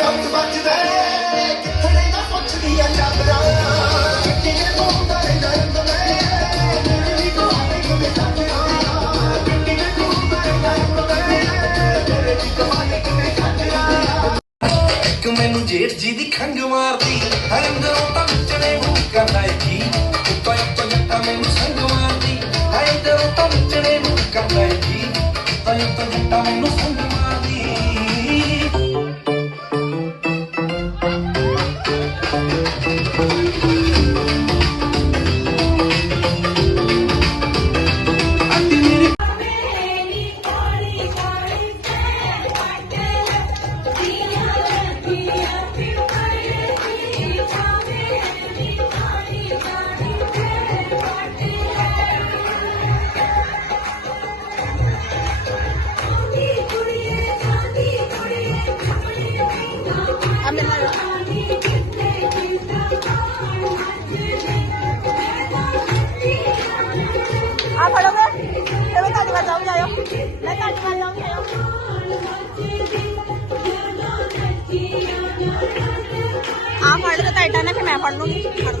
ਜੱਗ ਵੱਜਦਾ ਕਿੱਥੇ ਨਾ ਪੁੱਛਦੀ ਆ ਚਾਦਰਾ। ਕਿੱਥੇ ਤੋਂ ਮੈਨੂੰ ਜੇਠ ਜੀ ਦੀ ਖੰਗ ਮਾਰਦੀ। ਹਰਿੰਦਰੋਂ ਤਾਂ ਚੜੇ ਮੂੰਹ ਕਰਦਾ ਏ ਜੀ। ਉੱਤੋਂ ਉੱਤੋਂ ਜੱਟਾ ਮੈਨੂੰ ਸੰਗ ਮਾਰਦੀ। ਹਰਿੰਦਰੋਂ ਤਾਂ ਚੜੇ ਮੂੰਹ ਕਰਦਾ ਏ ਜੀ। ਉੱਤੋਂ ਉੱਤੋਂ ਜੱਟਾ ਮੈਨੂੰ ਸੰਗ ਮਾਰਦੀ। পারল না পারল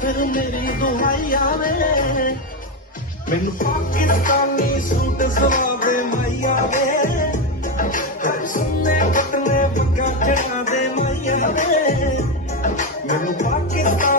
ਫਿਰ ਮੇਰੀ ਦੁਹਾਈ ਆਵੇ। ਮੈਨੂੰ ਪਾਕਿਸਤਾਨੀ ਸੂਟ ਸਵਾਵੇ, ਮਾਈਆ ਵੇ। ਸੁਣਨੇ ਪਤਲੇ ਬੱਗਾ ਚੜਾ ਦੇ ਮਾਈਆ ਵੇ। ਮੈਨੂੰ ਪਾਕਿਸਤਾਨ